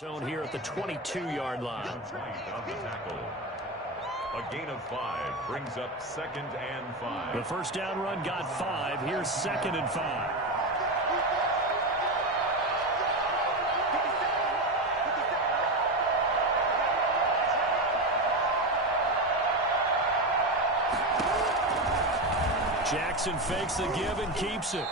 Zone here at the 22-yard line. On the tackle. A gain of 5 brings up 2nd and 5. The first down run got 5. Here's 2nd and 5. Jackson fakes the give and keeps it.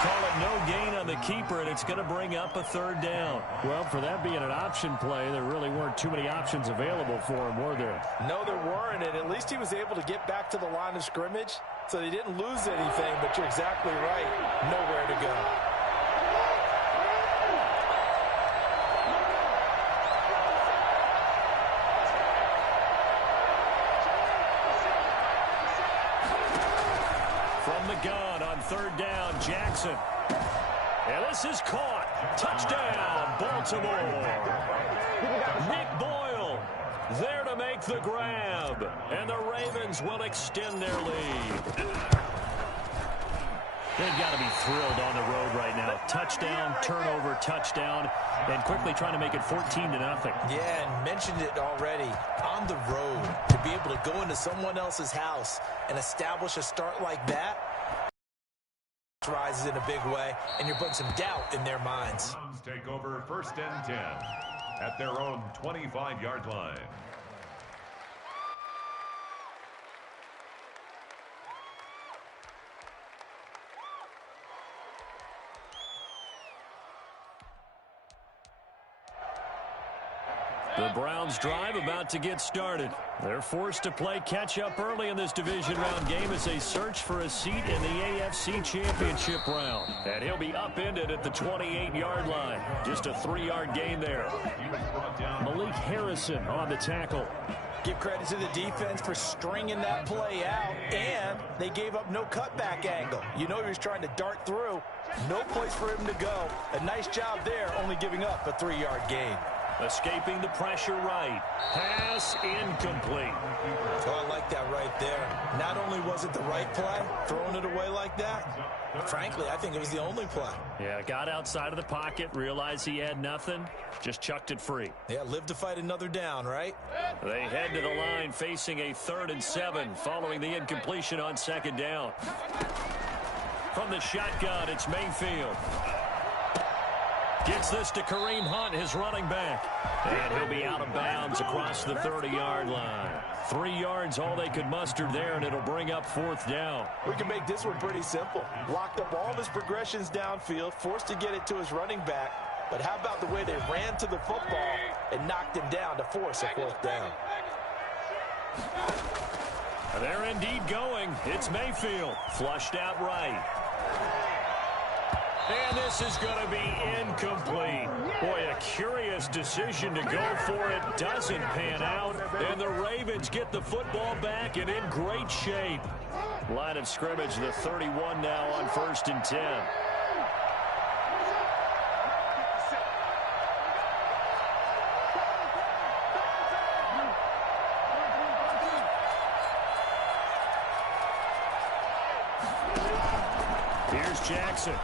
Call it no gain on the keeper, and it's going to bring up a 3rd down. Well, for that being an option play, there really weren't too many options available for him, were there? No, there weren't, and at least he was able to get back to the line of scrimmage, so they didn't lose anything, but you're exactly right. Nowhere to go. From the gun on 3rd down, Jackson. And this is caught. Touchdown, Baltimore. Nick Boyle there to make the grab. And the Ravens will extend their lead. They've got to be thrilled on the road right now. Touchdown, turnover, touchdown, and quickly trying to make it 14-0. Yeah, and mentioned it already. On the road, to be able to go into someone else's house and establish a start like that, rises in a big way, and you're putting some doubt in their minds. Take over 1st and 10 at their own 25-yard line. The Browns drive about to get started. They're forced to play catch-up early in this division round game as they search for a seat in the AFC Championship round. And he'll be upended at the 28-yard line. Just a 3-yard gain there. Malik Harrison on the tackle. Give credit to the defense for stringing that play out, and they gave up no cutback angle. You know he was trying to dart through. No place for him to go. A nice job there, only giving up a 3-yard gain. Escaping the pressure right. Pass incomplete. Oh, I like that right there. Not only was it the right play, throwing it away like that, but frankly, I think it was the only play. Yeah, got outside of the pocket, realized he had nothing, just chucked it free. Yeah, live to fight another down, right? They head to the line facing a 3rd and 7 following the incompletion on 2nd down. From the shotgun, it's Mayfield. Gets this to Kareem Hunt, his running back. And he'll be out of bounds across the 30-yard line. 3 yards, all they could muster there, and it'll bring up 4th down. We can make this one pretty simple. Locked up all of his progressions downfield, forced to get it to his running back. But how about the way they ran to the football and knocked him down to force a 4th down? They're indeed going. It's Mayfield. Flushed out right. And this is going to be incomplete. Boy, a curious decision to go for it. Doesn't pan out. And the Ravens get the football back and in great shape. Line of scrimmage, the 31 now on 1st and 10. Here's Jackson.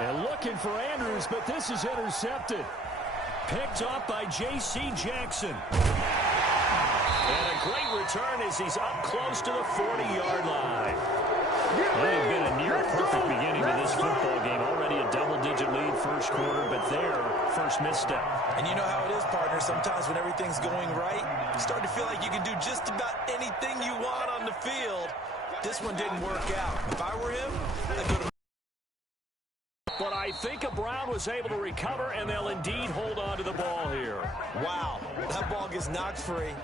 And looking for Andrews, but this is intercepted. Picked off by J.C. Jackson. And a great return as he's up close to the 40-yard line. Well, it's been a near-perfect beginning to this football game. Already a double-digit lead first quarter, but their first misstep. And you know how it is, partner. Sometimes when everything's going right, you start to feel like you can do just about anything you want on the field. This one didn't work out. If I were him, I'd go to... But I think Brown was able to recover, and they'll indeed hold on to the ball here. Wow, that ball gets knocked free,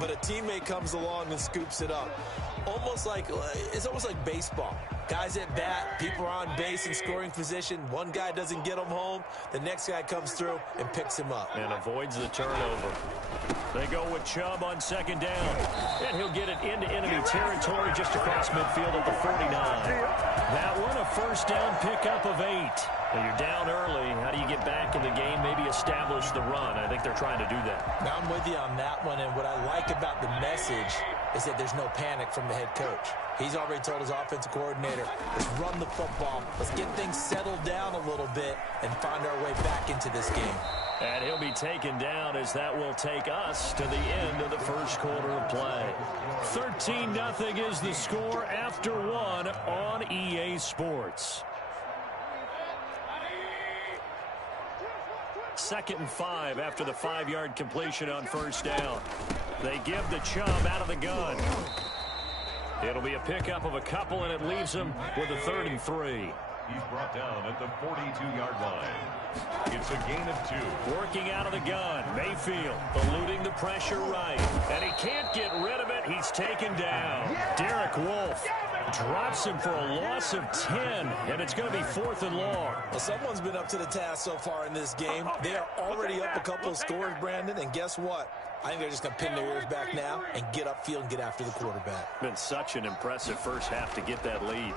but a teammate comes along and scoops it up. It's almost like baseball. Guys at bat, people are on base in scoring position. One guy doesn't get him home. The next guy comes through and picks him up. And avoids the turnover. They go with Chubb on 2nd down. And he'll get it into enemy territory just across midfield at the 49. That one, a 1st down pickup of 8. Now you're down early. How do you get back in the game? Maybe establish the run. I think they're trying to do that. Now I'm with you on that one, and what I like about the message is that there's no panic from the head coach. He's already told his offensive coordinator, let's run the football, let's get things settled down a little bit and find our way back into this game. And he'll be taken down as that will take us to the end of the first quarter of play. 13-0 is the score after one on EA Sports. 2nd and 5 after the 5-yard completion on first down. They give the Chubb out of the gun. It'll be a pickup of a couple, and it leaves them with a 3rd and 3. He's brought down at the 42-yard line. It's a gain of 2. Working out of the gun. Mayfield eluding the pressure right. And he can't get rid of it. He's taken down. Derek Wolfe drops him for a loss of 10. And it's going to be 4th and long. Well, someone's been up to the task so far in this game. They are already up a couple of scores, Brandon. And guess what? I think they're just going to pin their ears back now and get upfield and get after the quarterback. Been such an impressive first half to get that lead.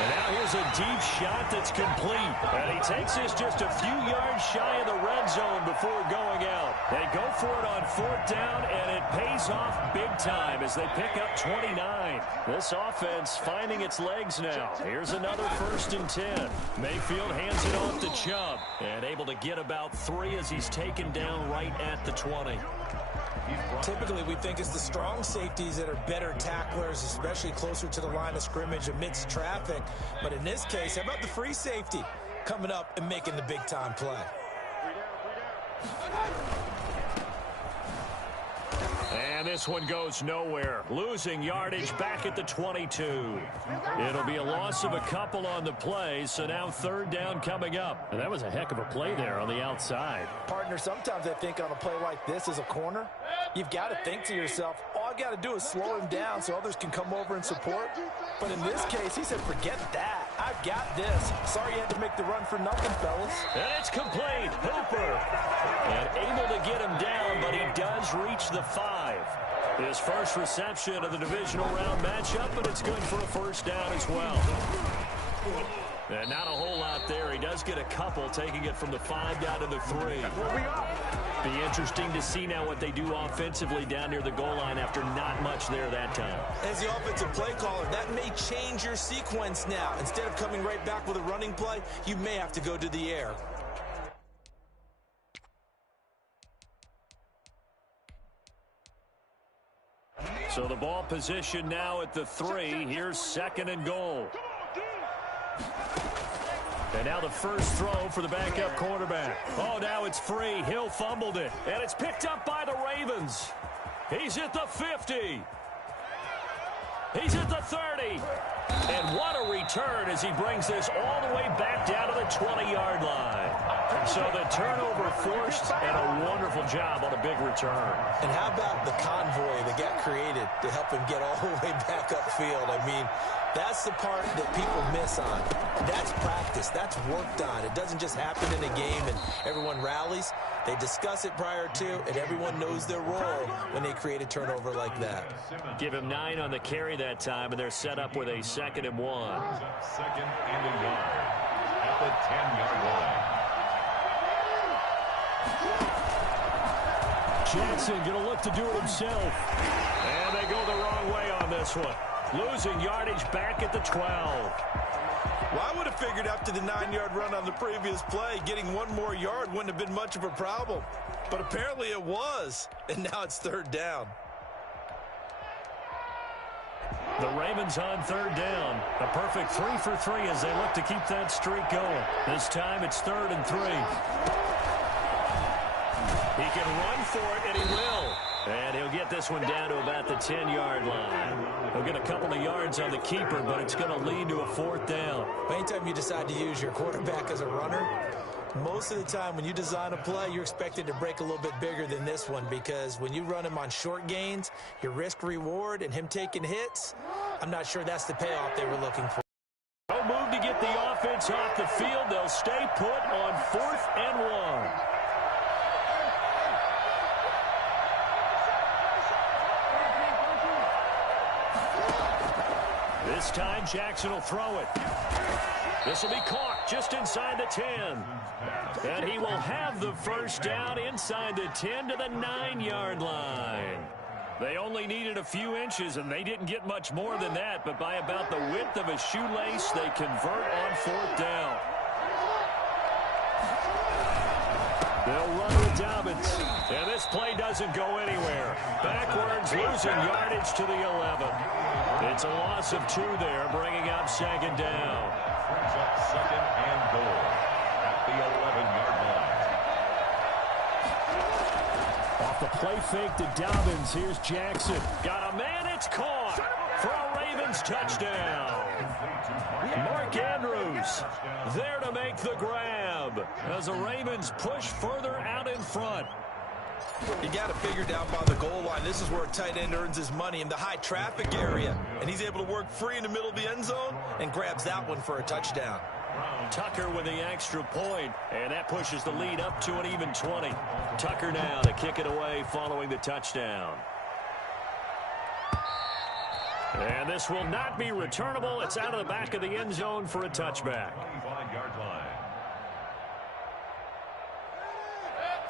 And now here's a deep shot that's complete. And he takes this just a few yards shy of the red zone before going out. They go for it on 4th down, and it pays off big time as they pick up 29. This offense finding its legs now. Here's another 1st and 10. Mayfield hands it off to Chubb. And able to get about 3 as he's taken down right at the 20. Typically, we think it's the strong safeties that are better tacklers, especially closer to the line of scrimmage amidst traffic. But in this case, how about the free safety coming up and making the big-time play? And this one goes nowhere. Losing yardage back at the 22. It'll be a loss of a couple on the play, so now 3rd down coming up. And that was a heck of a play there on the outside. Partner, sometimes I think on a play like this as a corner, you've got to think to yourself, all I've got to do is slow him down so others can come over and support. But in this case, he said, forget that. I've got this. Sorry you had to make the run for nothing, fellas. And it's complete. Hooper. And able to get him down, but he does reach the 5. His first reception of the divisional round matchup, but it's good for a 1st down as well. And not a whole lot there. He does get a couple, taking it from the 5 down to the 3. Be interesting to see now what they do offensively down near the goal line after not much there that time. As the offensive play caller, that may change your sequence now. Instead of coming right back with a running play, you may have to go to the air. So the ball position now at the 3. Here's 2nd and goal. And now the first throw for the backup quarterback. Oh, now it's free. Hill fumbled it. And it's picked up by the Ravens. He's at the 50. He's at the 30. And what a return as he brings this all the way back down to the 20-yard line. So the turnover forced, and a wonderful job on a big return. And how about the convoy that got created to help him get all the way back upfield? I mean, that's the part that people miss on. That's practice. That's worked on. It doesn't just happen in a game and everyone rallies. They discuss it prior to, and everyone knows their role when they create a turnover like that. Give him 9 on the carry that time, and they're set up with a 2nd and 1. 2nd and a yard at the 10-yard line. Jackson going to look to do it himself. And they go the wrong way on this one. Losing yardage back at the 12. Well, I would have figured after the 9-yard run on the previous play, getting 1 more yard wouldn't have been much of a problem. But apparently it was, and now it's 3rd down. The Ravens on 3rd down. A perfect 3 for 3 as they look to keep that streak going. This time it's 3rd and 3. He can run for it, and he will. And he'll get this one down to about the 10-yard line. He'll get a couple of yards on the keeper, but it's going to lead to a 4th down. Anytime you decide to use your quarterback as a runner, most of the time when you design a play, you're expected to break a little bit bigger than this one, because when you run him on short gains, your risk-reward and him taking hits, I'm not sure that's the payoff they were looking for. No move to get the offense off the field. They'll stay put on 4th and 1. This time, Jackson will throw it. This will be caught just inside the 10. And he will have the first down inside the 10 to the 9-yard line. They only needed a few inches, and they didn't get much more than that. But by about the width of a shoelace, they convert on 4th down. They'll run with Dobbins. And this play doesn't go anywhere. Backwards, losing yardage to the 11. It's a loss of 2 there, bringing up 2nd down. Brings up 2nd and goal at the 11-yard line. Off the play fake to Dobbins. Here's Jackson. Got a man. It's caught for a Ravens touchdown. Mark Andrews there to make the grab as the Ravens push further out in front. You got to figure down by the goal line. This is where a tight end earns his money in the high traffic area. And he's able to work free in the middle of the end zone and grabs that one for a touchdown. Tucker with the extra point, and that pushes the lead up to an even 20. Tucker now to kick it away following the touchdown. And this will not be returnable. It's out of the back of the end zone for a touchback. 25-yard line.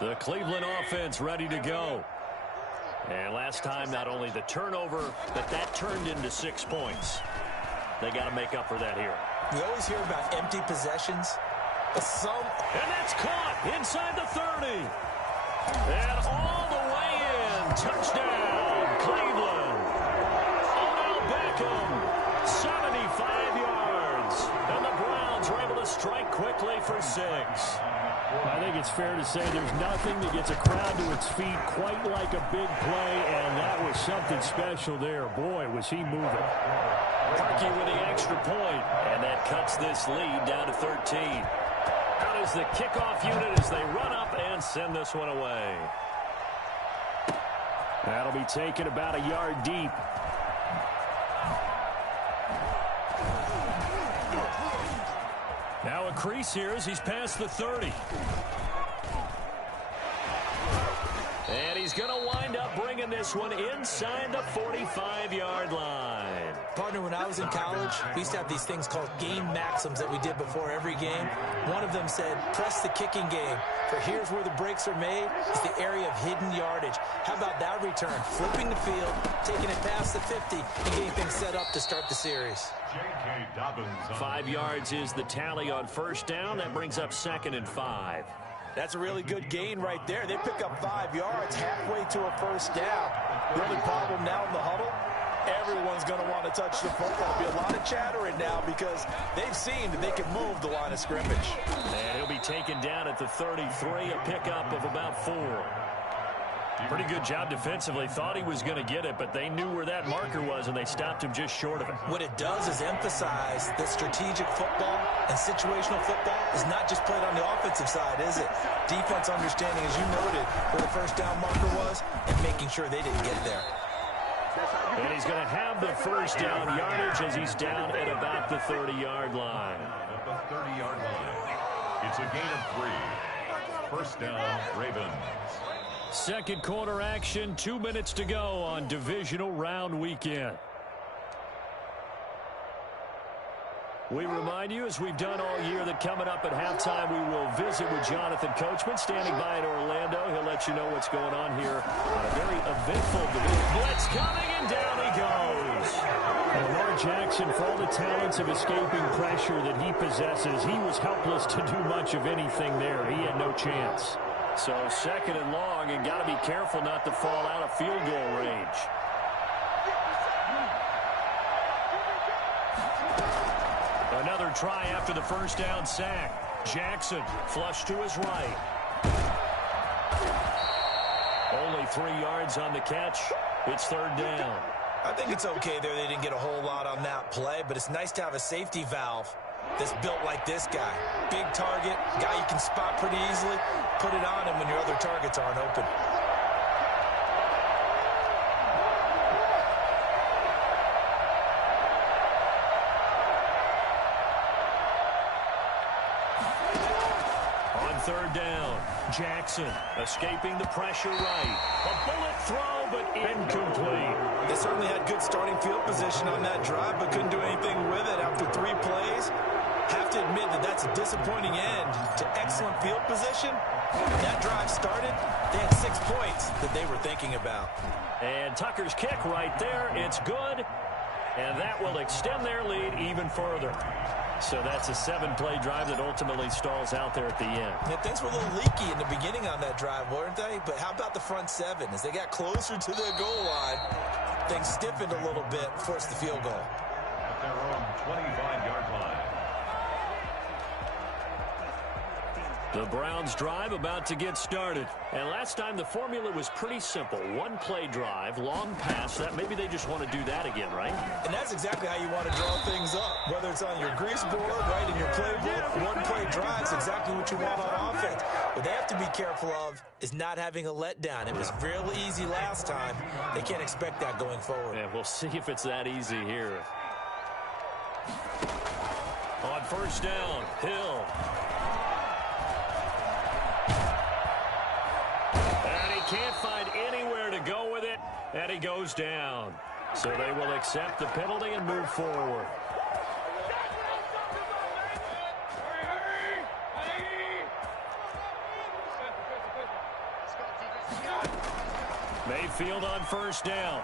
The Cleveland offense ready to go. And last time, not only the turnover, but that turned into 6 points. They got to make up for that here. We always hear about empty possessions, but some... And that's caught inside the 30. And all the way in. Touchdown, Cleveland. Odell Beckham, 75 yards. And the Browns were able to strike quickly for 6. I think it's fair to say there's nothing that gets a crowd to its feet quite like a big play, and that was something special there. Boy, was he moving. Parkey with the extra point, and that cuts this lead down to 13. Out is the kickoff unit as they run up and send this one away. That'll be taken about a yard deep. Now a crease here as he's past the 30. And he's going to wind up bringing this one inside the 45-yard line. Partner, when I was in college, we used to have these things called game maxims that we did before every game. One of them said, press the kicking game. For here's where the breaks are made. It's the area of hidden yardage. How about that return? Flipping the field, taking it past the 50, and getting things set up to start the series. 5 yards is the tally on first down. That brings up 2nd and 5. That's a really good gain right there. They pick up 5 yards halfway to a first down. The only problem now in the huddle, everyone's going to want to touch the football. There'll be a lot of chattering now because they've seen that they can move the line of scrimmage. And he'll be taken down at the 33, a pickup of about 4. Pretty good job defensively. Thought he was going to get it, but they knew where that marker was, and they stopped him just short of it. What it does is emphasize that strategic football and situational football is not just played on the offensive side, is it? Defense understanding, as you noted, where the first down marker was and making sure they didn't get there. And he's going to have the first down yardage as he's down at about the 30-yard line. At the 30-yard line. It's a gain of 3. First down, Ravens. Second quarter action, 2 minutes to go on divisional round weekend. We remind you, as we've done all year, that coming up at halftime, we will visit with Jonathan Coachman, standing by in Orlando. He'll let you know what's going on here on a very eventful division. Blitz coming, and down he goes. And Lamar Jackson, for all the talents of escaping pressure that he possesses, he was helpless to do much of anything there. He had no chance. So 2nd and long, and got to be careful not to fall out of field goal range. Another try after the first down sack. Jackson flush to his right. Only 3 yards on the catch. It's 3rd down. I think it's okay there. They didn't get a whole lot on that play, but it's nice to have a safety valve that's built like this guy. Big target, guy you can spot pretty easily. Put it on him when your other targets aren't open. On third down. Jackson escaping the pressure right. A bullet throw, but incomplete. They certainly had good starting field position on that drive, but couldn't do anything with it after 3 plays. Have to admit that that's a disappointing end to excellent field position. When that drive started, they had 6 points that they were thinking about. And Tucker's kick right there. It's good. And that will extend their lead even further. So that's a 7-play drive that ultimately stalls out there at the end. Yeah, things were a little leaky in the beginning on that drive, weren't they? But how about the front 7? As they got closer to their goal line, things stiffened a little bit, forced the field goal. At their own 25-yard line. The Browns drive about to get started. And last time the formula was pretty simple. 1-play drive, long pass. That maybe they just want to do that again, right? And that's exactly how you want to draw things up. Whether it's on your grease board, right in your playbook, 1-play drive is exactly what you want on offense. What they have to be careful of is not having a letdown. It was fairly easy last time. They can't expect that going forward. Yeah, we'll see if it's that easy here. On first down, Hill. Can't find anywhere to go with it, and he goes down. So they will accept the penalty and move forward. Mayfield on first down.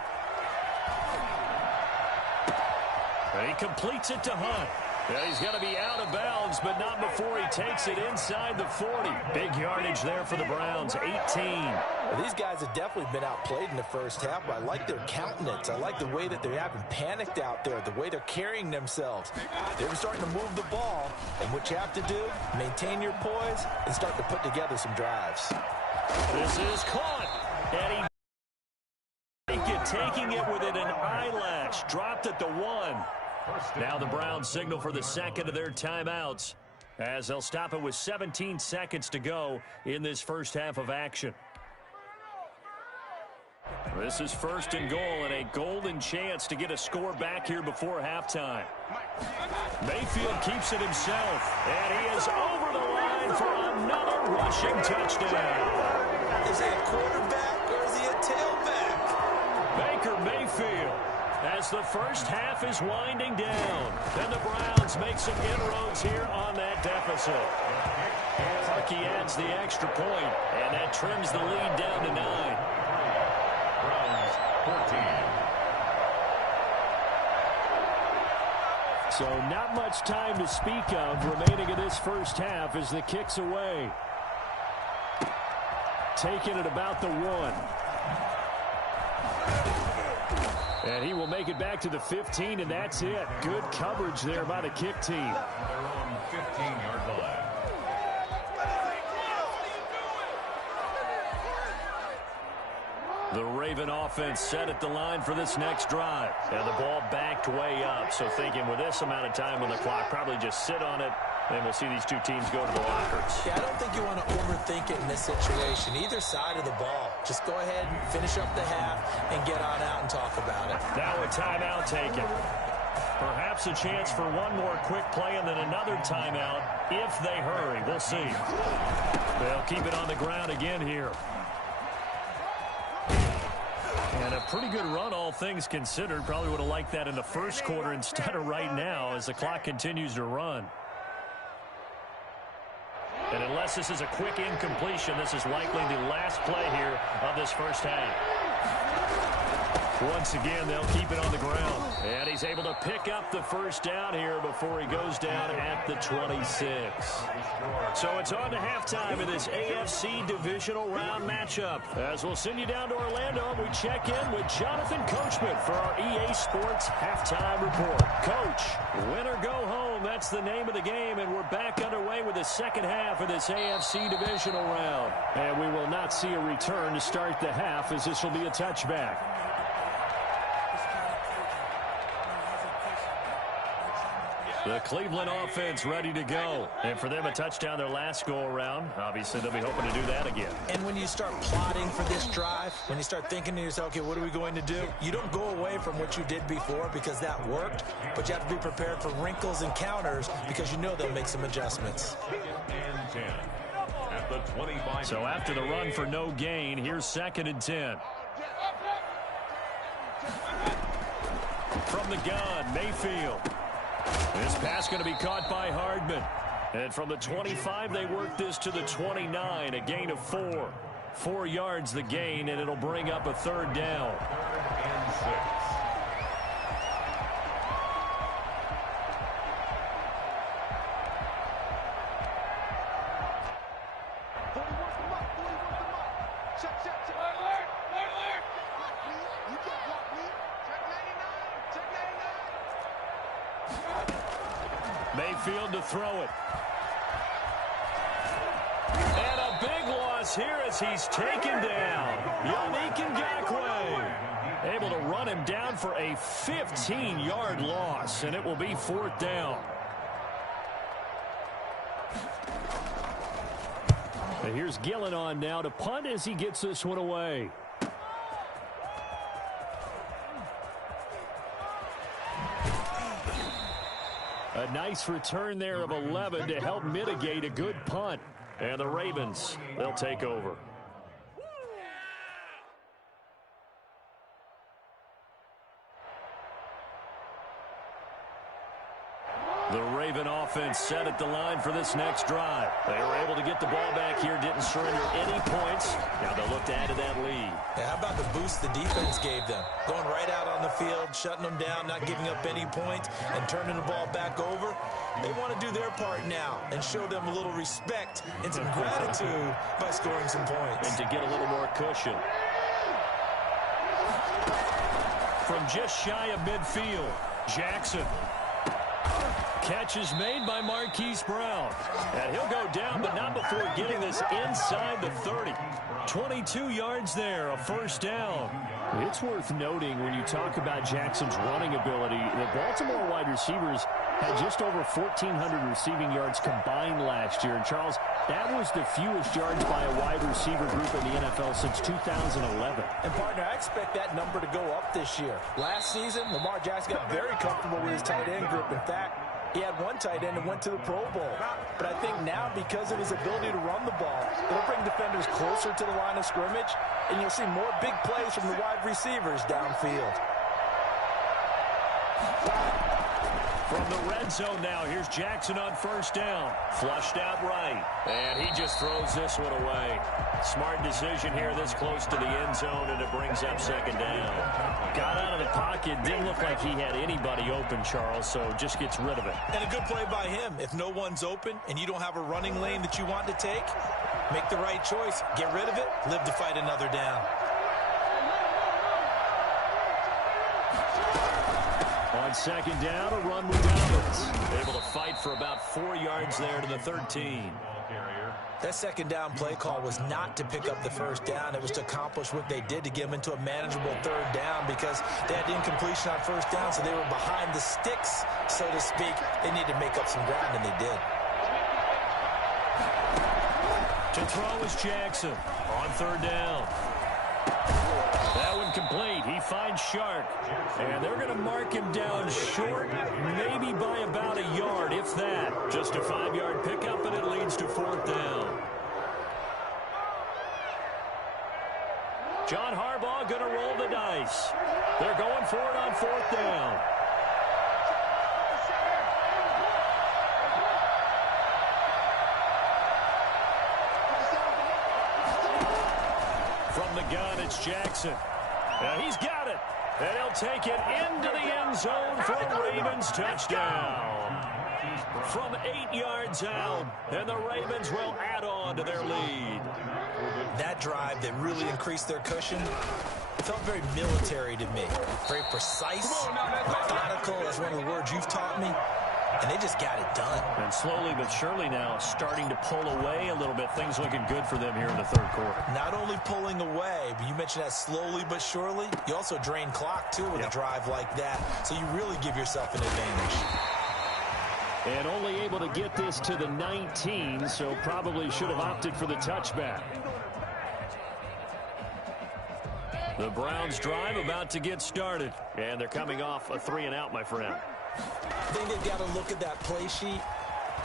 And he completes it to Hunt. Yeah, he's got to be out of bounds, but not before he takes it inside the 40. Big yardage there for the Browns, 18. Well, these guys have definitely been outplayed in the first half, but I like their countenance. I like the way that they haven't panicked out there, the way they're carrying themselves. They were starting to move the ball, and what you have to do, maintain your poise and start to put together some drives. This is caught, and he taking it within an eyelash, dropped at the 1. Now the Browns signal for the second of their timeouts as they'll stop it with 17 seconds to go in this first half of action. This is first and goal and a golden chance to get a score back here before halftime. Mayfield keeps it himself, and he is over the line for another rushing touchdown. Is he a quarterback or is he a tailback? Baker Mayfield. As the first half is winding down, and the Browns make some inroads here on that deficit. Harkey adds the extra point, and that trims the lead down to 9. Browns 14. So not much time to speak of remaining in this first half as the kick's away. Taking it about the 1. And he will make it back to the 15, and that's it. Good coverage there by the kick team. Their own 15-yard line. The Raven offense set at the line for this next drive. And the ball backed way up. So thinking with this amount of time on the clock, probably just sit on it, and we'll see these two teams go to the lockers. Yeah, I don't think you want to overthink it in this situation. Either side of the ball. Just go ahead and finish up the half and get on out and talk about it. Now a timeout taken. Perhaps a chance for one more quick play and then another timeout if they hurry. We'll see. They'll keep it on the ground again here. And a pretty good run, all things considered. Probably would have liked that in the first quarter instead of right now as the clock continues to run. And unless this is a quick incompletion, this is likely the last play here of this first half. Once again, they'll keep it on the ground. And he's able to pick up the first down here before he goes down at the 26. So it's on to halftime in this AFC divisional round matchup. As we'll send you down to Orlando, and we check in with Jonathan Coachman for our EA Sports Halftime Report. Coach, win or go home, that's the name of the game, and we're back underway with the second half of this AFC divisional round. And we will not see a return to start the half, as this will be a touchback. The Cleveland offense ready to go. And for them, a touchdown their last go-around. Obviously, they'll be hoping to do that again. And when you start plotting for this drive, when you start thinking to yourself, okay, what are we going to do? You don't go away from what you did before because that worked, but you have to be prepared for wrinkles and counters because you know they'll make some adjustments. And 10. at the 25. So after the run for no gain, here's 2nd and 10. From the gun, Mayfield. This pass going to be caught by Hardman. And from the 25, they work this to the 29, a gain of 4. 4 yards the gain, and it'll bring up a 3rd down. 3rd and 6. Mayfield to throw it. And a big loss here as he's taken down. Yannick Ngakoue able to run him down for a 15-yard loss, and it will be 4th down. And here's Gillen on now to punt as he gets this one away. A nice return there of 11 to help mitigate a good punt. And the Ravens, they'll take over. The Raven offense set at the line for this next drive. They were able to get the ball back here, didn't surrender any points. Now they'll look to add to that lead. Yeah, how about the boost the defense gave them? Going right out on the field, shutting them down, not giving up any points, and turning the ball back over. They want to do their part now and show them a little respect and some gratitude by scoring some points. And to get a little more cushion. From just shy of midfield, Jackson. Catch is made by Marquise Brown. And he'll go down, but not before getting this inside the 30. 22 yards there, a 1st down. It's worth noting when you talk about Jackson's running ability, the Baltimore wide receivers had just over 1,400 receiving yards combined last year. And, Charles, that was the fewest yards by a wide receiver group in the NFL since 2011. And, partner, I expect that number to go up this year. Last season, Lamar Jackson got very comfortable with his tight end group. In fact, he had one tight end and went to the Pro Bowl. But I think now, because of his ability to run the ball, it'll bring defenders closer to the line of scrimmage, and you'll see more big plays from the wide receivers downfield. From the red zone now, here's Jackson on 1st down. Flushed out right. And he just throws this one away. Smart decision here this close to the end zone, and it brings up 2nd down. Got out of the pocket. Didn't look like he had anybody open, Charles, so just gets rid of it. And a good play by him. If no one's open and you don't have a running lane that you want to take, make the right choice. Get rid of it. Live to fight another down. On 2nd down, a run with Dobbins. Able to fight for about 4 yards there to the 13. That 2nd down play call was not to pick up the 1st down. It was to accomplish what they did to get them into a manageable 3rd down because they had incompletion on 1st down, so they were behind the sticks, so to speak. They needed to make up some ground, and they did. To throw is Jackson on 3rd down. That one complete. He finds Shark. And they're going to mark him down short, maybe by about a yard, if that. Just a 5-yard pickup, and it leads to 4th down. John Harbaugh going to roll the dice. They're going for it on 4th down. From the gun, it's Jackson. And he's got it. And he'll take it into the end zone for a Ravens touchdown. From 8 yards out, and the Ravens will add on to their lead. That drive that really increased their cushion felt very military to me. Very precise, methodical, is one of the words you've taught me. And they just got it done. And slowly but surely now starting to pull away a little bit. Things looking good for them here in the 3rd quarter. Not only pulling away, but you mentioned that slowly but surely. You also drain clock, too, with a drive like that. So you really give yourself an advantage. And only able to get this to the 19, so probably should have opted for the touchback. The Browns drive about to get started. And they're coming off a 3-and-out, my friend. I think they've got to look at that play sheet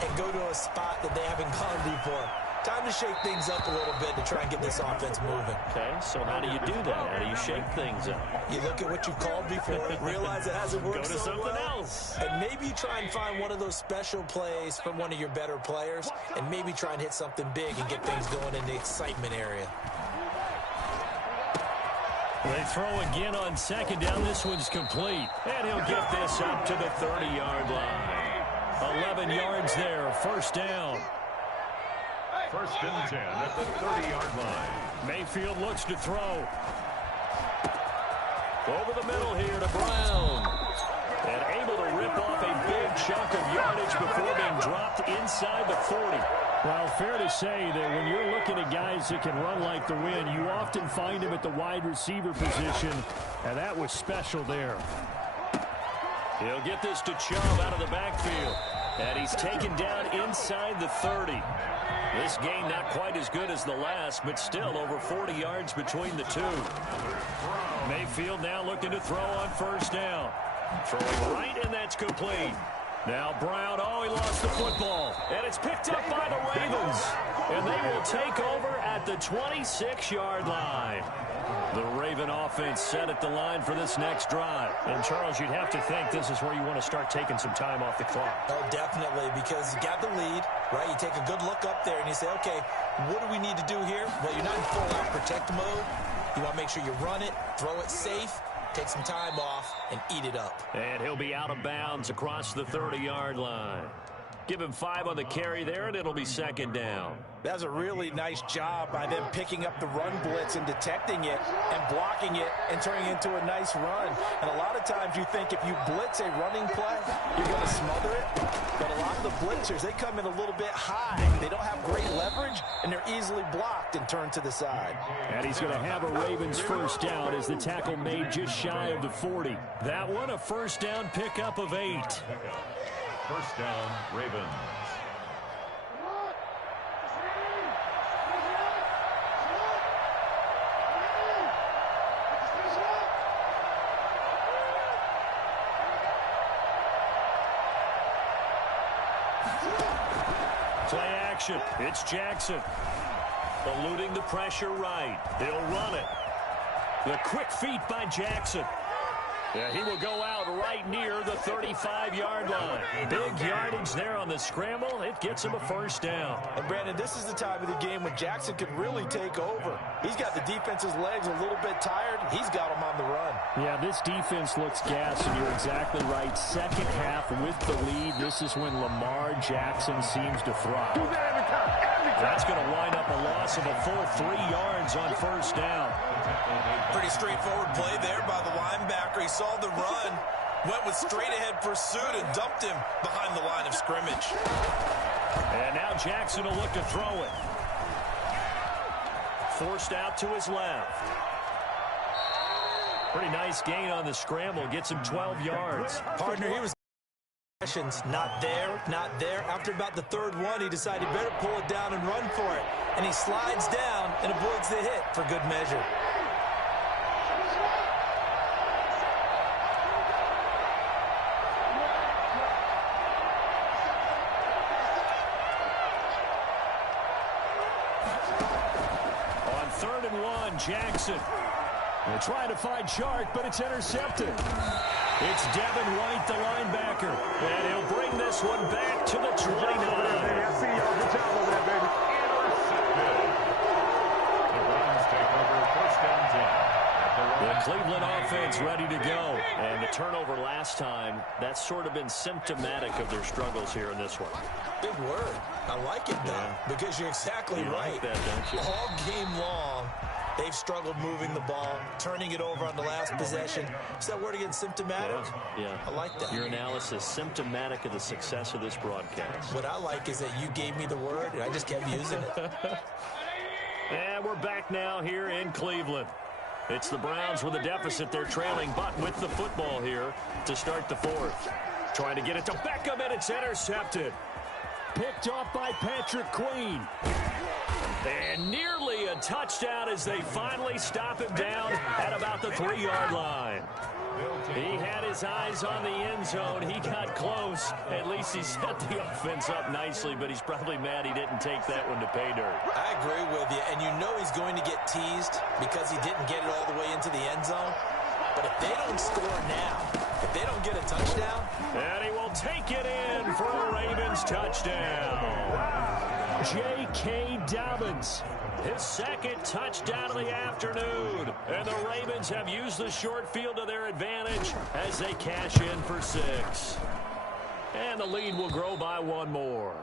and go to a spot that they haven't gone before. Time to shake things up a little bit to try and get this offense moving. Okay, so how do you do that? How do you shake things up? You look at what you called before, realize it hasn't worked Go to so something well, else. and maybe you try and find one of those special plays from one of your better players, and maybe try and hit something big and get things going in the excitement area. They throw again on second down. This one's complete. And he'll get this up to the 30-yard line. 11 yards there, first down. First and 10 at the 30-yard line. Mayfield looks to throw. Over the middle here to Brown. And able to rip off a big chunk of yardage before being dropped inside the 40. Well, fair to say that when you're looking at guys that can run like the wind, you often find them at the wide receiver position, and that was special there. He'll get this to Chubb out of the backfield, and he's taken down inside the 30. This game not quite as good as the last, but still over 40 yards between the two. Mayfield now looking to throw on first down. Throwing right, and that's complete. Now Brown, he lost the football. And it's picked up by the Ravens. And they will take over at the 26-yard line. The Raven offense set at the line for this next drive. And, Charles, you'd have to think this is where you want to start taking some time off the clock. Oh, definitely, because you got the lead, right? You take a good look up there and you say, okay, what do we need to do here? Well, you're not in full-out protect mode. You want to make sure you run it, throw it safe, take some time off, and eat it up. And he'll be out of bounds across the 30-yard line. Give him 5 on the carry there, and it'll be second down. That was a really nice job by them picking up the run blitz and detecting it and blocking it and turning it into a nice run. And a lot of times you think if you blitz a running play, you're going to smother it. But a lot of the blitzers, they come in a little bit high. They don't have great leverage, and they're easily blocked and turned to the side. And he's going to have a Ravens first down as the tackle made just shy of the 40. That one, a first down pickup of 8. First down, Ravens. Play action. It's Jackson. Eluding the pressure right. He'll run it. The quick feet by Jackson. Yeah, he will go out right near the 35-yard line. Big yardage there on the scramble. It gets him a first down. And, Brandon, this is the time of the game when Jackson can really take over. He's got the defense's legs a little bit tired. He's got them on the run. Yeah, this defense looks gassed, and you're exactly right. Second half with the lead, this is when Lamar Jackson seems to thrive. That's going to wind up a loss of a full 3 yards on first down. Pretty straightforward play there by the linebacker. He saw the run, went with straight-ahead pursuit, and dumped him behind the line of scrimmage. And now Jackson will look to throw it. Forced out to his left. Pretty nice gain on the scramble. Gets him 12 yards. Partner, he was not there, not there. After about the third one, he decided he better pull it down and run for it. And he slides down and avoids the hit for good measure. On 3rd and 1, Jackson. They're trying to find Shark, but it's intercepted. It's Devin White, the linebacker. And he'll bring this one back to the 29. I see y'all. Good job over there, baby. Intercepted. The Browns take over first and 10. The Cleveland offense ready to go. And the turnover last time, that's sort of been symptomatic of their struggles here in this one. Big word. I like it, though, because you're exactly right. Like that, don't you? All game long, they've struggled moving the ball, turning it over on the last possession. Is that word again, symptomatic? Yeah. I like that. Your analysis, symptomatic of the success of this broadcast. What I like is that you gave me the word, and I just kept using it. And we're back now here in Cleveland. It's the Browns with a deficit. They're trailing, but with the football here to start the 4th. Trying to get it to Beckham, and it's intercepted. Picked off by Patrick Queen. And nearly a touchdown as they finally stop him down at about the 3-yard line. He had his eyes on the end zone. He got close. At least he set the offense up nicely, but he's probably mad he didn't take that one to pay dirt. I agree with you, and you know he's going to get teased because he didn't get it all the way into the end zone. But if they don't score now, if they don't get a touchdown, and he will take it in for a Ravens touchdown. J.K. Dobbins, his second touchdown of the afternoon. And the Ravens have used the short field to their advantage as they cash in for 6. And the lead will grow by 1 more.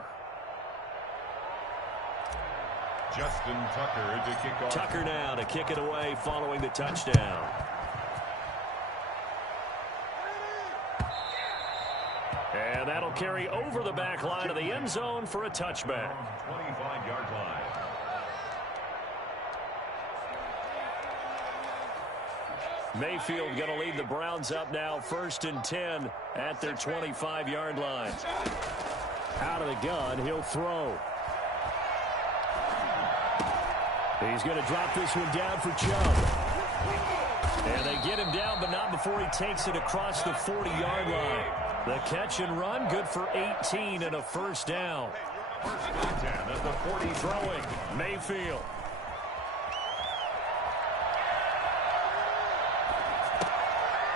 Justin Tucker to kick off. Tucker now to kick it away following the touchdown. And that'll carry over the back line of the end zone for a touchback. 25-yard line. Mayfield going to lead the Browns up now, 1st and 10 at their 25-yard line. Out of the gun, he'll throw. He's going to drop this one down for Chubb. And they get him down, but not before he takes it across the 40-yard line. The catch and run, good for 18 and a first down. First and 10 at the 40. Throwing, Mayfield.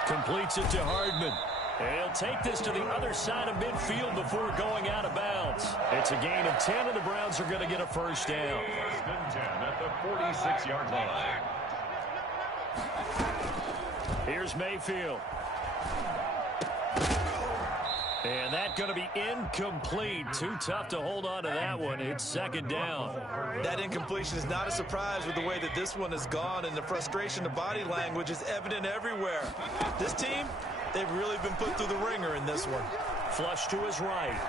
Completes it to Hardman. And he'll take this to the other side of midfield before going out of bounds. It's a gain of 10, and the Browns are going to get a first down. First and 10 at the 46-yard line. Here's Mayfield. And that's going to be incomplete. Too tough to hold on to that one. It's second down. that incompletion is not a surprise with the way that this one has gone, and the frustration, the body language is evident everywhere. This team, they've really been put through the ringer in this one. Flush to his right.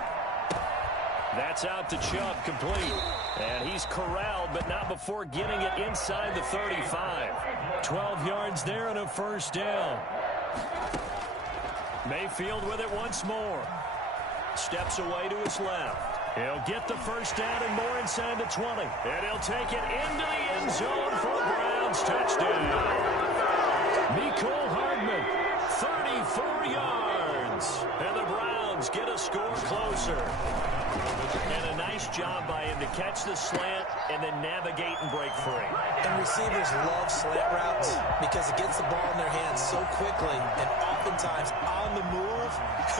That's out to Chubb, complete. And he's corralled, but not before getting it inside the 35. 12 yards there and a first down. Mayfield with it once more. Steps away to his left. He'll get the first down and more inside the 20. And he'll take it into the end zone for a Browns touchdown. Mecole Hardman, 34 yards. And the Browns get a score closer. And a nice job by him to catch the slant and then navigate and break free. And receivers love slant routes because it gets the ball in their hands so quickly, and oftentimes on the move,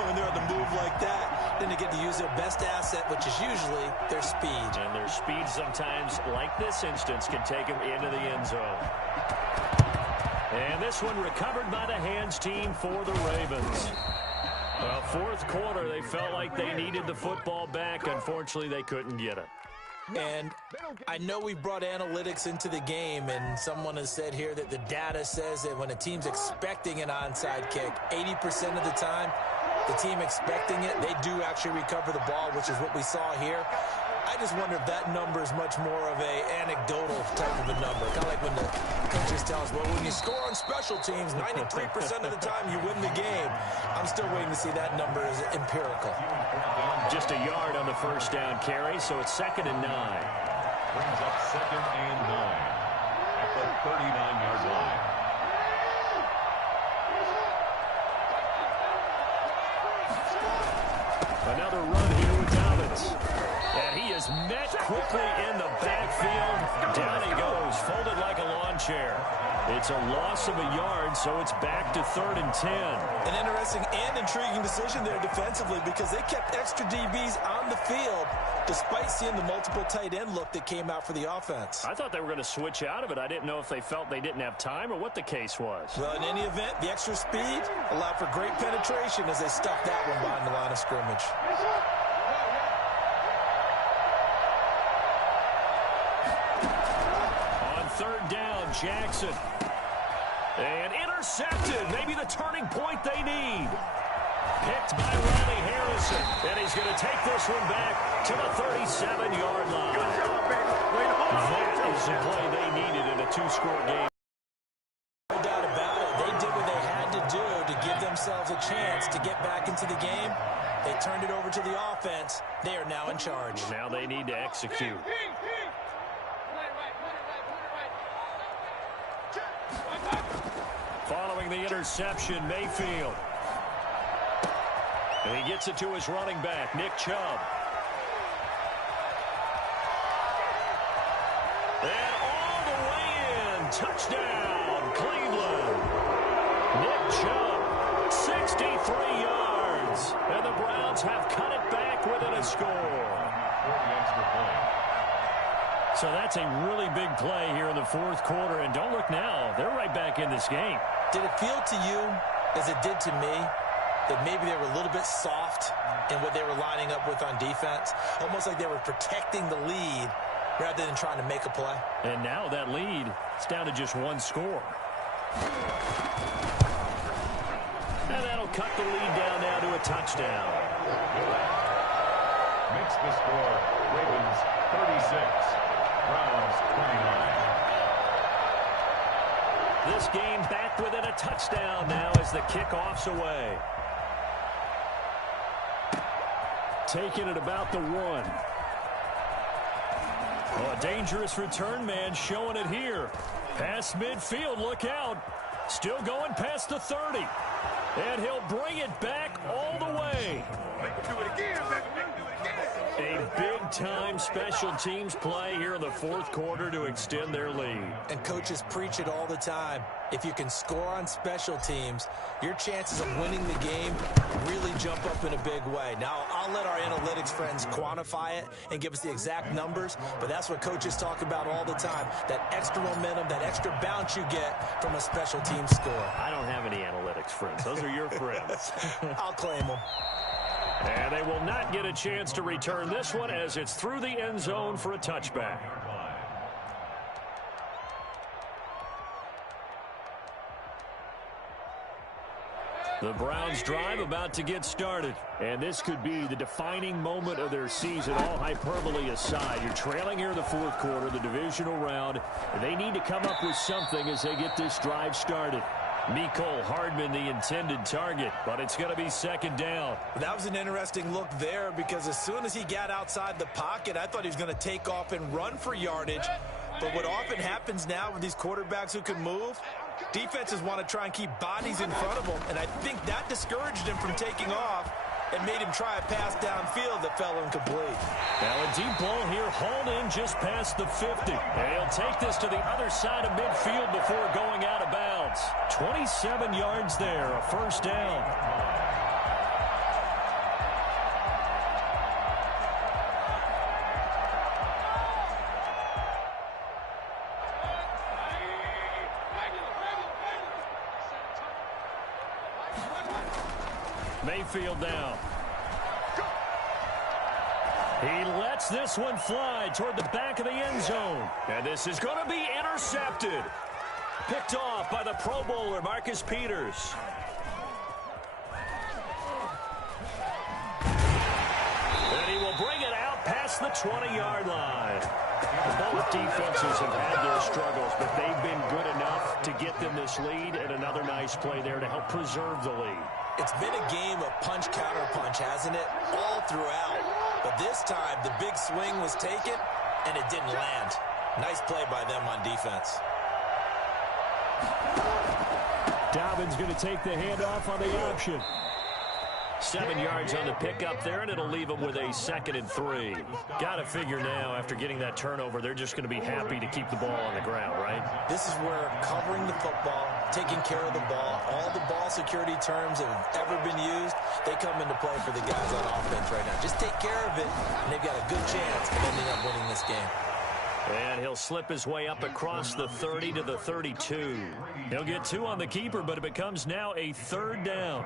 when they're on the move like that, then they get to use their best asset, which is usually their speed. And their speed sometimes, like this instance, can take them into the end zone. And this one recovered by the hands team for the Ravens. Well, fourth quarter, they felt like they needed the football back. Unfortunately, they couldn't get it. And I know we brought analytics into the game, and someone has said here that the data says that when a team's expecting an onside kick, 80% of the time, the team expecting it, they do actually recover the ball, which is what we saw here. I just wonder if that number is much more of a anecdotal type of a number. Kind of like when the coaches tell us, well, when you score on special teams, 93% of the time you win the game. I'm still waiting to see that number as empirical. Just a yard on the first down carry, so it's 2nd and 9. Brings up 2nd and 9 at the 39-yard line. Another run here with Dobbins. And he is met quickly in the backfield. Down he goes, folded like a lawn chair. It's a loss of a yard, so it's back to 3rd and 10. An interesting and intriguing decision there defensively because they kept extra DBs on the field despite seeing the multiple tight end look that came out for the offense. I thought they were going to switch out of it. I didn't know if they felt they didn't have time or what the case was. Well, in any event, the extra speed allowed for great penetration as they stuck that one behind the line of scrimmage. On 3rd down, Jackson. And intercepted. Maybe the turning point they need. Picked by Riley Harrison. And he's going to take this one back to the 37-yard line. That is the play they needed in a 2-score game. No doubt about it. They did what they had to do to give themselves a chance to get back into the game. They turned it over to the offense. They are now in charge. Now they need to execute. Following the interception, Mayfield. And he gets it to his running back, Nick Chubb. And all the way in. Touchdown, Cleveland. Nick Chubb, 63 yards. And the Browns have cut it back within a score. So that's a really big play here in the fourth quarter. And don't look now. They're right back in this game. Did it feel to you, as it did to me, that maybe they were a little bit soft in what they were lining up with on defense? Almost like they were protecting the lead rather than trying to make a play. And now that lead is down to just one score. And that'll cut the lead down now to a touchdown. Makes the score Ravens 36, Browns 29. This game back within a touchdown now as the kickoff's away. Taking it about the 1. Oh, a dangerous return man showing it here. Past midfield, look out. Still going past the 30. And he'll bring it back all the way. Do it again, baby. Do it again. A big-time special teams play here in the fourth quarter to extend their lead. And coaches preach it all the time. If you can score on special teams, your chances of winning the game really jump up in a big way. Now, I'll let our analytics friends quantify it and give us the exact numbers, but that's what coaches talk about all the time, that extra momentum, that extra bounce you get from a special team score. I don't have any analytics friends. Those are your friends. I'll claim them. And they will not get a chance to return this one as it's through the end zone for a touchback. The Browns drive about to get started. And this could be the defining moment of their season, all hyperbole aside. You're trailing here in the fourth quarter, the divisional round. And they need to come up with something as they get this drive started. Mecole Hardman, the intended target, but it's going to be second down. That was an interesting look there because as soon as he got outside the pocket, I thought he was going to take off and run for yardage. But what often happens now with these quarterbacks who can move, defenses want to try and keep bodies in front of them, and I think that discouraged him from taking off and made him try a pass downfield that fell incomplete. Now a deep ball here hauled in just past the 50. And he'll take this to the other side of midfield before going out of bounds. 27 yards there, a first down. Mayfield down. He lets this one fly toward the back of the end zone. And this is going to be intercepted. Picked off by the Pro Bowler, Marcus Peters. And he will bring it out past the 20-yard line. Both defenses have had their struggles, but they've been good enough to get them this lead, and another nice play there to help preserve the lead. It's been a game of punch-counter-punch, hasn't it? All throughout. But this time, the big swing was taken, and it didn't land. Nice play by them on defense. Dobbins going to take the handoff on the option. 7 yards on the pickup there, and it'll leave them with a 2nd and 3. Got to figure now, after getting that turnover, they're just going to be happy to keep the ball on the ground, right? This is where covering the football, taking care of the ball, all the ball security terms that have ever been used, they come into play for the guys on offense right now. Just take care of it, and they've got a good chance of ending up winning this game. And he'll slip his way up across the 30 to the 32. He'll get 2 on the keeper, but it becomes now a 3rd down.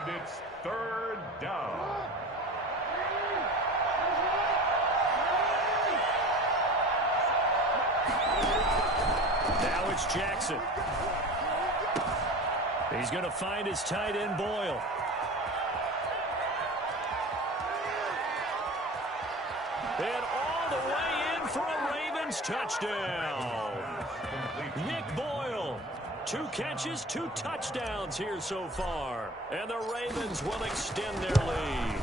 And it's 3rd down. Now it's Jackson. He's going to find his tight end, Boyle. And all the way in for a Ravens touchdown. Nick Boyle. 2 catches, 2 touchdowns here so far. And the Ravens will extend their lead.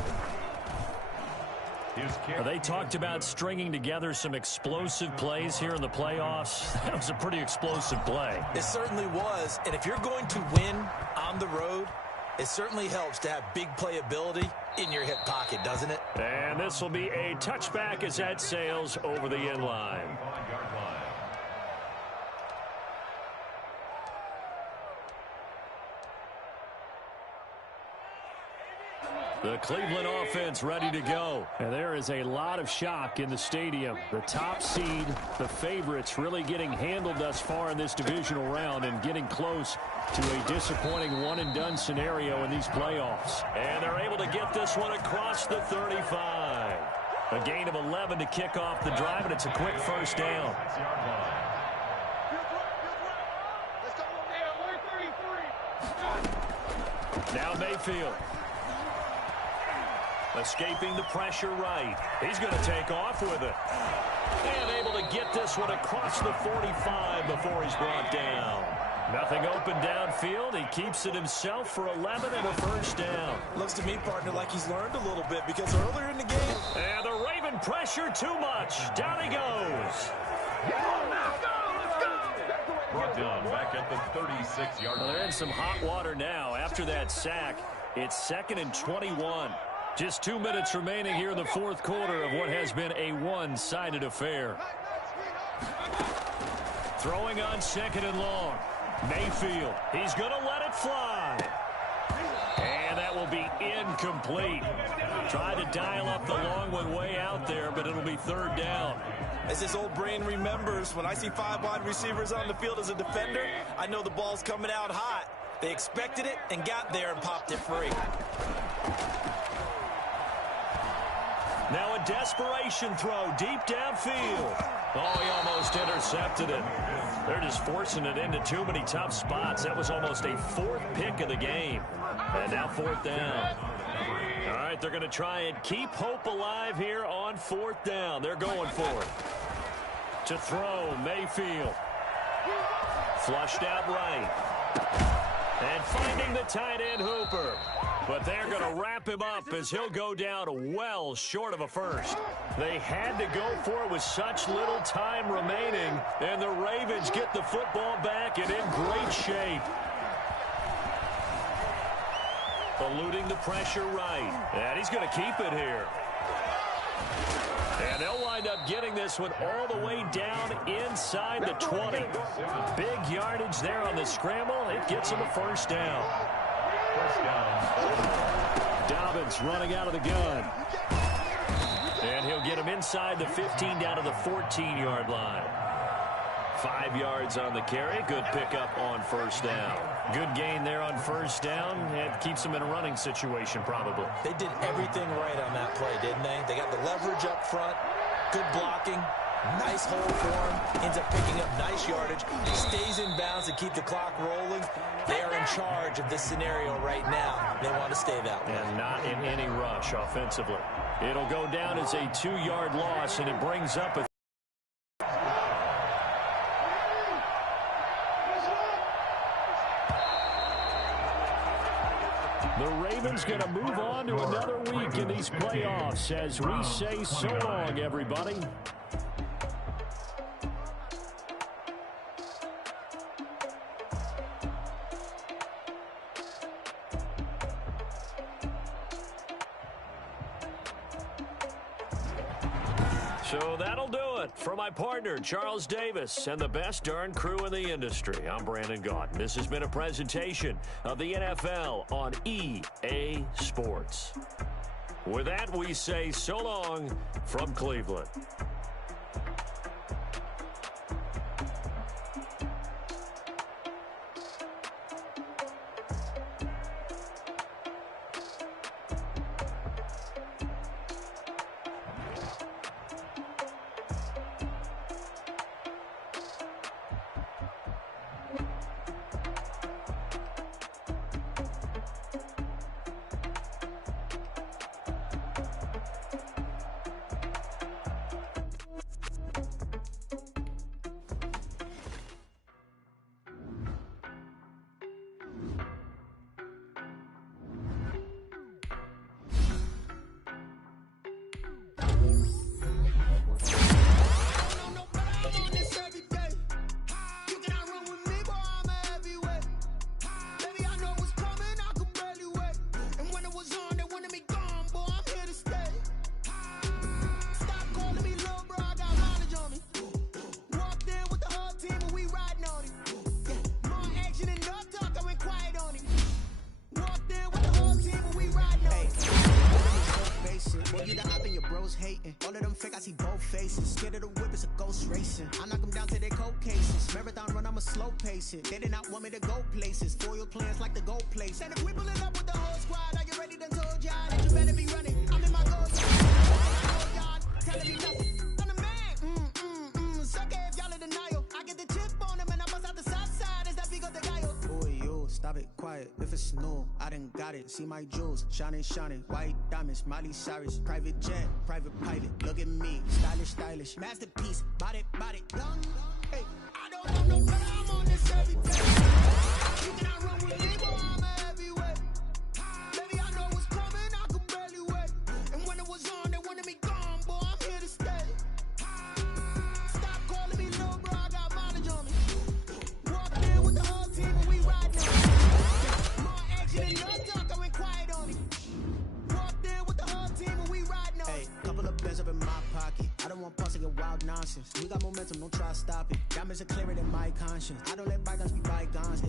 They talked about stringing together some explosive plays here in the playoffs. That was a pretty explosive play. It certainly was. And if you're going to win on the road, it certainly helps to have big playability in your hip pocket, doesn't it? And this will be a touchback as that sails over the end line. The Cleveland offense ready to go. And there is a lot of shock in the stadium. The top seed, the favorites, really getting handled thus far in this divisional round and getting close to a disappointing one-and-done scenario in these playoffs. And they're able to get this one across the 35. A gain of 11 to kick off the drive, and it's a quick first down. Now Mayfield. Escaping the pressure right. He's going to take off with it. And able to get this one across the 45 before he's brought down. Nothing open downfield. He keeps it himself for 11 and a first down. Looks to me, partner, like he's learned a little bit because earlier in the game. And the Raven pressure too much. Down he goes. Brought down back at the 36-yard line. They're in some hot water now. After that sack, it's 2nd and 21. Just 2 minutes remaining here in the fourth quarter of what has been a one-sided affair. Throwing on 2nd and long. Mayfield, he's going to let it fly. And that will be incomplete. Tried to dial up the long one way out there, but it'll be 3rd down. As his old brain remembers, when I see 5 wide receivers on the field as a defender, I know the ball's coming out hot. They expected it and got there and popped it free. Now a desperation throw deep downfield. Oh, he almost intercepted it. They're just forcing it into too many tough spots. That was almost a 4th pick of the game. And now 4th down. All right, they're going to try and keep hope alive here on 4th down. They're going for it. To throw, Mayfield. Flushed out right. And finding the tight end Hooper. But they're going to wrap him up as he'll go down well short of a first. They had to go for it with such little time remaining. And the Ravens get the football back and in great shape. Eluding the pressure right. And he's going to keep it here. And they'll wind up getting this one all the way down inside the 20. Big yardage there on the scramble. It gets him a first down. Dobbins running out of the gun. And he'll get him inside the 15 down to the 14-yard line. 5 yards on the carry. Good pickup on first down. Good gain there on first down. It keeps them in a running situation probably. They did everything right on that play, didn't they? They got the leverage up front. Good blocking. Nice hole for him. Ends up picking up nice yardage. Stays in bounds to keep the clock rolling. They are in charge of this scenario right now. They want to stay that way. And not in any rush offensively. It'll go down as a 2-yard loss, and it brings up a The Ravens going to move on to another week in these playoffs as we say so long, everybody. So that'll do it for my partner, Charles Davis, and the best darn crew in the industry. I'm Brandon Gaudin. This has been a presentation of the NFL on EA Sports. With that, we say so long from Cleveland. popping, your bros hating. All of them fake, I see both faces. Scared of the whip, it's a ghost racing. I knock them down to their cold cases. Marathon run, I'm a slow pace it. They did not want me to go places. Foil plans like the gold place. And if we pulling up with the whole squad, are you ready? Done told y'all that you better be running. I'm in my goal yard. Telling me nothing. I'm the man. Suck it if y'all in denial. I get the chip on them and I bust out the south side. Is that Vigo de Gallo? Boy, you stop it, quiet. If it's new, I done got it. See my jewels, shining, shining. White diamonds, Miley Cyrus. Private jet, private pilot. Look at me, stylish, stylish. Masterpiece, body, body. Hey, I don't want no better. I'm on this every day. You cannot run with me, boy. I'm a heavyweight. Baby, I know what's coming. I could barely wait. And when it was on, they wanted me gone, boy. I'm here to stay. Stop calling me little bro. I got mileage on me. Walked in with the whole team and we riding on it. More action than no talk. I went quiet on it. Walked in with the whole team and we riding on it. Hey, couple of bands up in my pocket. I don't want pussy get wild nonsense. We got momentum, don't try to stop it. Diamonds are clearer than my conscience. I don't let bygones be bygones.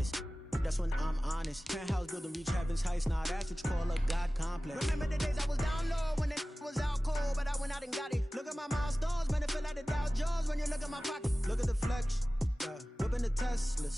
That's when I'm honest. Penthouse building reach heaven's heights. Nah, that's what you call a God complex. Remember the days I was down low when it was out cold, but I went out and got it. Look at my milestones, man, it feel like the Dow Jones when you look at my pocket. Look at the flex, whipping the Teslas.